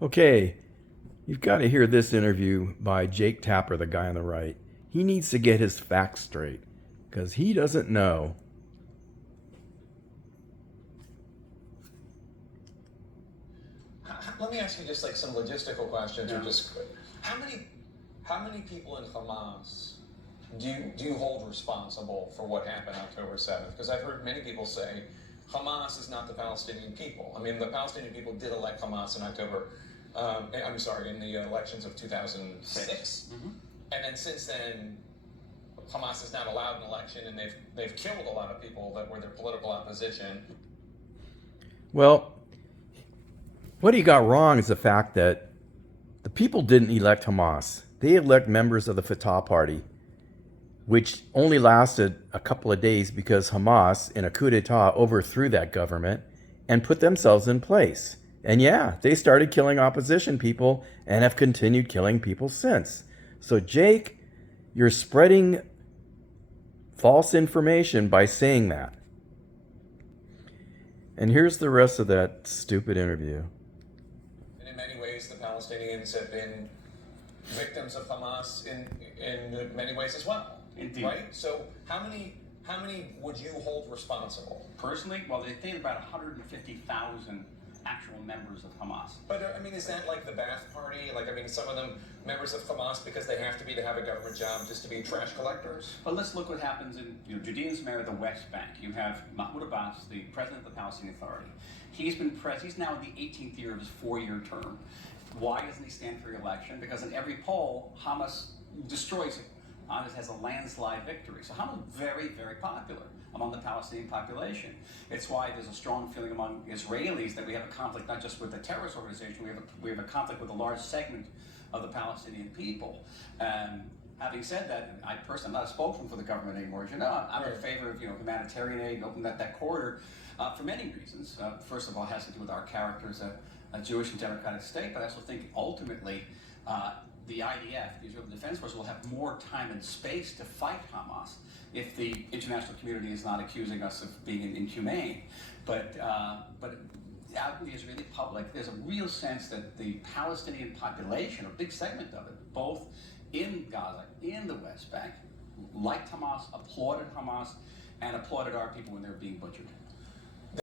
Okay, you've got to hear this interview by Jake Tapper, the guy on the right. He needs to get his facts straight because he doesn't know. Let me ask you just like some logistical questions, or Yeah. just how many people in Hamas do you hold responsible for what happened October 7th? Because I've heard many people say Hamas is not the Palestinian people. I mean, the Palestinian people did elect Hamas in October. I'm sorry, in the elections of 2006, and then since then, Hamas has not allowed an election, and they've killed a lot of people that were their political opposition. Well, what he got wrong is the fact that the people didn't elect Hamas. They elect members of the Fatah Party, which only lasted a couple of days because Hamas, in a coup d'etat, overthrew that government and put themselves in place. And yeah, they started killing opposition people and have continued killing people since. So, Jake, you're spreading false information by saying that. And here's the rest of that stupid interview. And in many ways, the Palestinians have been victims of Hamas in many ways as well. Indeed. Right? So how many would you hold responsible? Personally, well, they think about 150,000 actual members of Hamas. But I mean, is that like the Ba'ath Party? Like, I mean, some of them members of Hamas because they have to have a government job just to be trash collectors? But let's look what happens in Judea and Samaria, the West Bank. You have Mahmoud Abbas, the president of the Palestinian Authority. He's now in the 18th year of his 4-year term. Why doesn't he stand for re-election? Because in every poll, Hamas destroys him. Hamas has a landslide victory. So Hamas is very, very popular among the Palestinian population. It's why there's a strong feeling among Israelis that we have a conflict not just with the terrorist organization, we have a conflict with a large segment of the Palestinian people. Having said that, I personally am not a spokesman for the government anymore. As you know, I'm in favor of humanitarian aid and opening that corridor for many reasons. First of all, it has to do with our character as a Jewish and democratic state, but I also think ultimately the IDF, the Israeli Defense Force, will have more time and space to fight Hamas if the international community is not accusing us of being inhumane. But out in the Israeli public, there's a real sense that the Palestinian population, a big segment of it, both in Gaza, in the West Bank, liked Hamas, applauded Hamas, and applauded our people when they were being butchered.